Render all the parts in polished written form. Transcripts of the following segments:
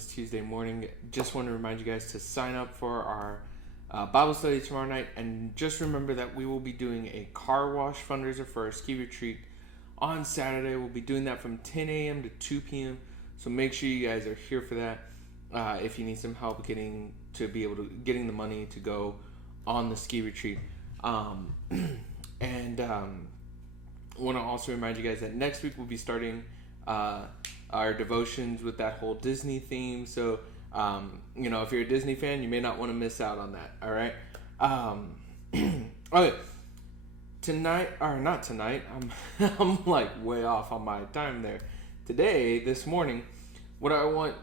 this Tuesday morning. Just want to remind you guys to sign up for our Bible study tomorrow night, and just remember that we will be doing a car wash fundraiser for our ski retreat on Saturday. We'll be doing that from 10 a.m. to 2 p.m. So make sure you guys are here for that. If you need some help getting the money to go on the ski retreat, and want to also remind you guys that next week we'll be starting our devotions with that whole Disney theme. So if you're a Disney fan, you may not want to miss out on that. All right. Okay. Not tonight. I'm like way off on my time there. This morning, what I want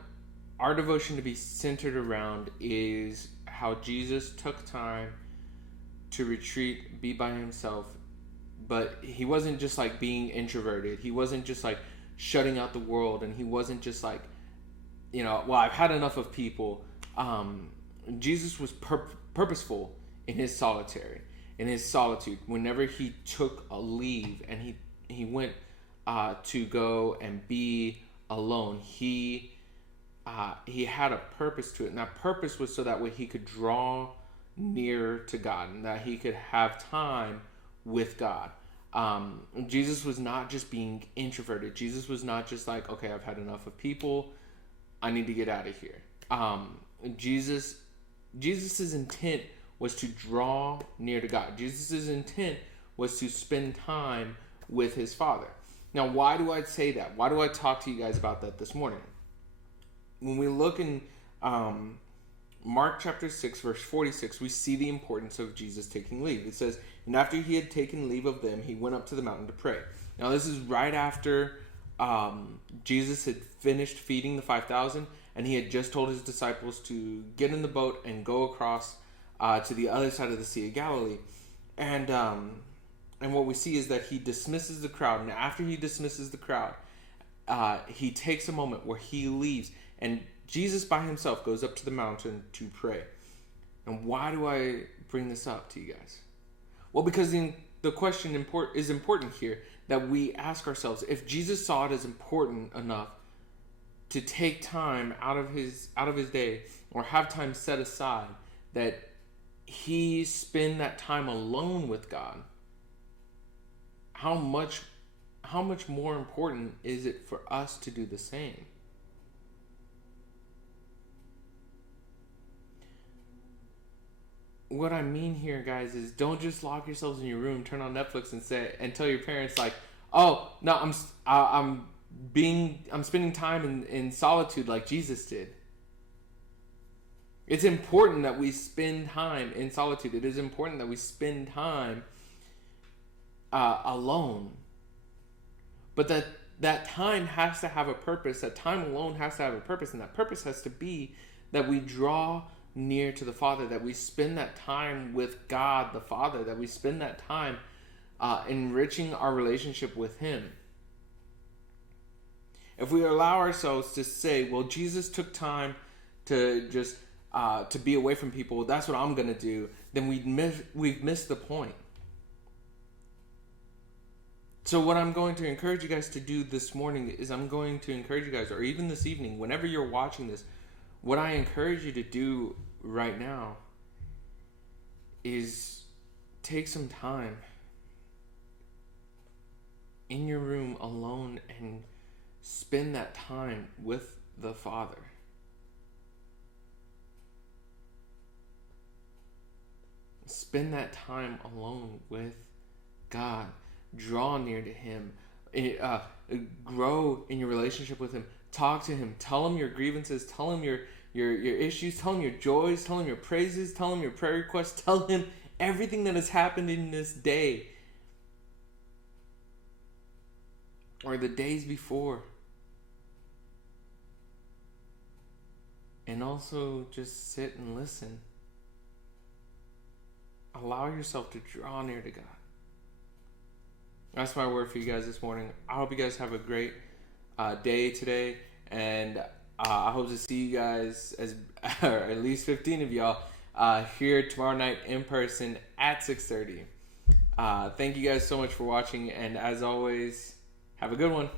our devotion to be centered around is how Jesus took time to retreat, be by himself, but he wasn't just like being introverted. He wasn't just like shutting out the world, and he wasn't just like, I've had enough of people. Jesus was purposeful in his solitude. Whenever he took a leave and he went to go and be alone, he had a purpose to it, and that purpose was so that way he could draw near to God, and that he could have time with God. Jesus was not just being introverted. Jesus was not just like, okay, I've had enough of people, I need to get out of here. Jesus's intent was to draw near to God. Jesus's intent was to spend time with his Father. Now, why do I say that? Why do I talk to you guys about that this morning? When we look in Mark chapter 6, verse 46, we see the importance of Jesus taking leave. It says, and after he had taken leave of them, he went up to the mountain to pray. Now, this is right after Jesus had finished feeding the 5,000, and he had just told his disciples to get in the boat and go across to the other side of the Sea of Galilee. And what we see is that he dismisses the crowd, and after he dismisses the crowd, he takes a moment where he leaves, and Jesus by himself goes up to the mountain to pray. And why do I bring this up to you guys? Well, because the question is important here, that we ask ourselves, if Jesus saw it as important enough to take time out of his day, or have time set aside, that he spend that time alone with God, how much more important is it for us to do the same? What I mean here, guys, is don't just lock yourselves in your room, turn on Netflix, and tell your parents like, "Oh no, I'm spending time in solitude like Jesus did." It's important that we spend time in solitude. It is important that we spend time alone. But that time has to have a purpose. That time alone has to have a purpose, and that purpose has to be that we draw near to the Father, that we spend that time with God the Father, that we spend that time enriching our relationship with him. If we allow ourselves to say, well, Jesus took time to just to be away from people, that's what I'm going to do, then we've missed the point. So what I'm going to encourage you guys to do this morning is I'm going to encourage you guys, or even this evening, whenever you're watching this, what I encourage you to do right now is take some time in your room alone and spend that time with the Father. Spend that time alone with God. Draw near to him. Grow in your relationship with him. Talk to him. Tell him your grievances. Tell him your issues. Tell him your joys. Tell him your praises. Tell him your prayer requests. Tell him everything that has happened in this day or the days before. And also just sit and listen. Allow yourself to draw near to God. That's my word for you guys this morning. I hope you guys have a great day today, and I hope to see you guys, or at least 15 of y'all, here tomorrow night in person at 6:30. Thank you guys so much for watching, and as always, have a good one.